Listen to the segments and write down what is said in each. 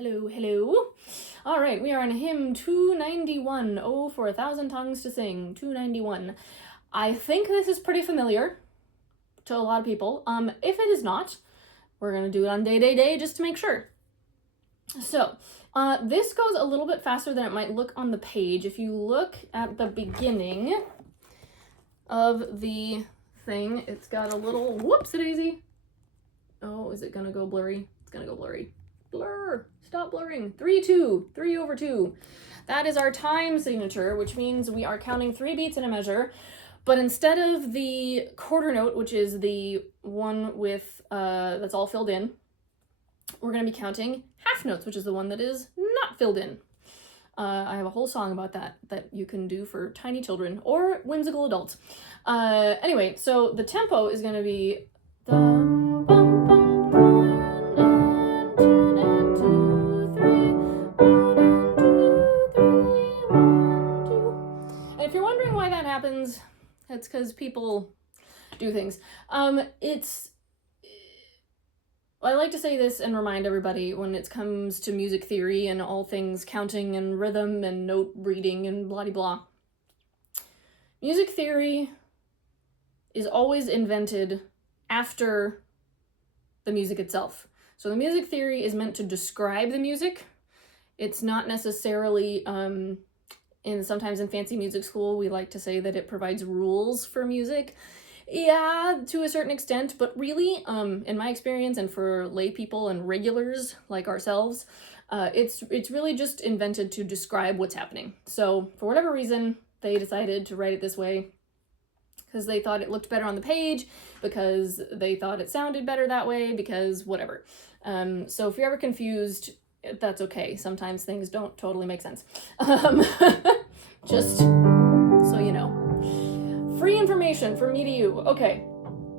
Hello, hello. All right, we are on hymn 291. Oh, for 1,000 tongues to sing. 291. I think this is pretty familiar to a lot of people. If it is not, we're gonna do it on day just to make sure. So, this goes a little bit faster than it might look on the page. If you look at the beginning of the thing, it's got a little whoopsie-daisy. Oh, is it gonna go blurry? It's gonna go blurry. Blur, stop blurring. 3/2, 3/2. That is our time signature, which means we are counting 3 beats in a measure, but instead of the quarter note, which is the one with that's all filled in, we're going to be counting half notes, which is the one that is not filled in. I have a whole song about that you can do for tiny children or whimsical adults. Anyway, so the tempo is going to be dum, bum, bum, happens. That's because people do things. I like to say this and remind everybody when it comes to music theory and all things counting and rhythm and note reading and blah blah. Music theory is always invented after the music itself. So the music theory is meant to describe the music. It's not necessarily and sometimes in fancy music school, we like to say that it provides rules for music. Yeah, to a certain extent, but really, in my experience and for lay people and regulars like ourselves, it's really just invented to describe what's happening. So for whatever reason, they decided to write it this way because they thought it looked better on the page, because they thought it sounded better that way, because whatever. So if you're ever confused, that's okay. Sometimes things don't totally make sense. Just so you know. Free information from me to you. Okay.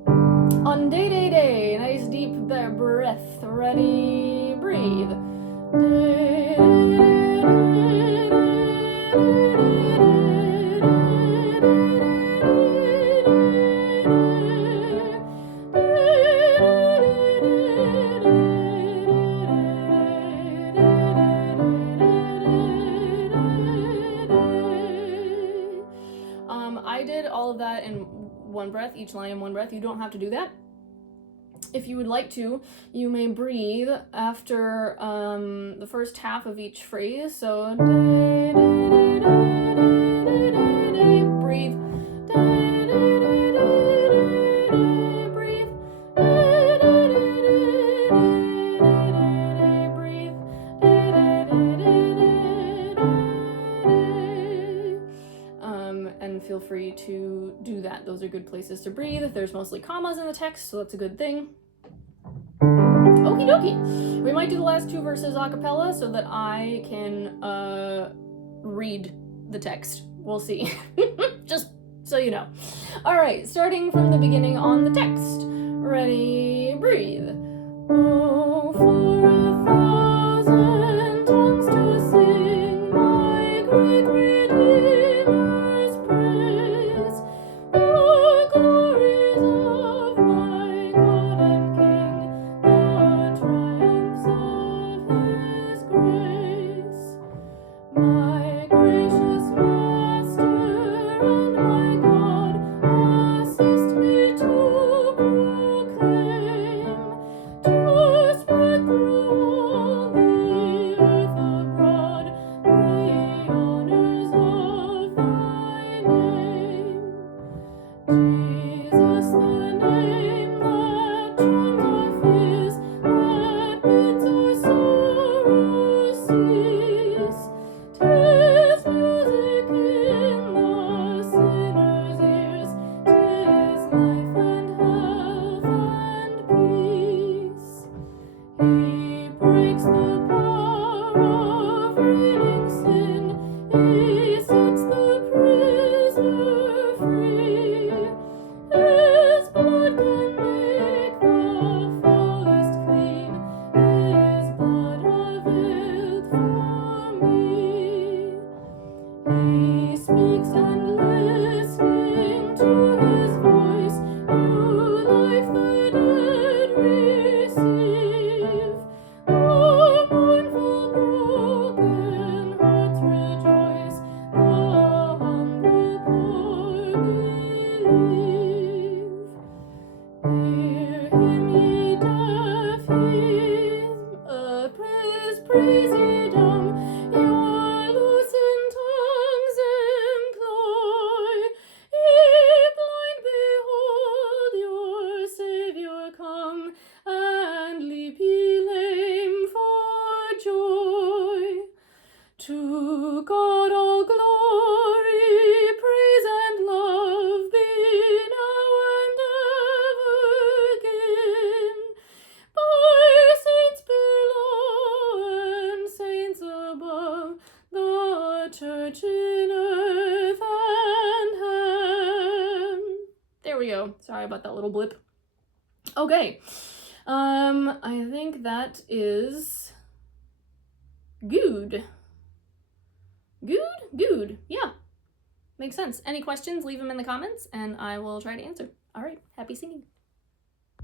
On day. Nice deep breath. Ready, breathe. I did all of that in one breath, each line in one breath. You don't have to do that. If you would like to, you may breathe after the first half of each phrase. So, breathe. And feel free to do that. Those are good places to breathe. There's mostly commas in the text, so that's a good thing. Okie dokie. We might do the last 2 verses a cappella so that I can read the text. We'll see. Just so you know. All right, starting from the beginning on the text. Ready, breathe. Oh, for 1,000 tongues to sing my great Redeemer's praise, the glories of my God and King, the triumphs of His grace. My gracious Master and my God, assist me to proclaim, to spread through praesidum, your loosened tongues employ. Ye blind, behold your Saviour come, and leap ye lame for joy. To God all glory, praise and love be now and ever again, by saints below and saints above, the church in earth and heaven. There we go. Sorry about that little blip. Okay. I think that is good. Good. Yeah. Makes sense. Any questions, leave them in the comments, and I will try to answer. All right. Happy singing.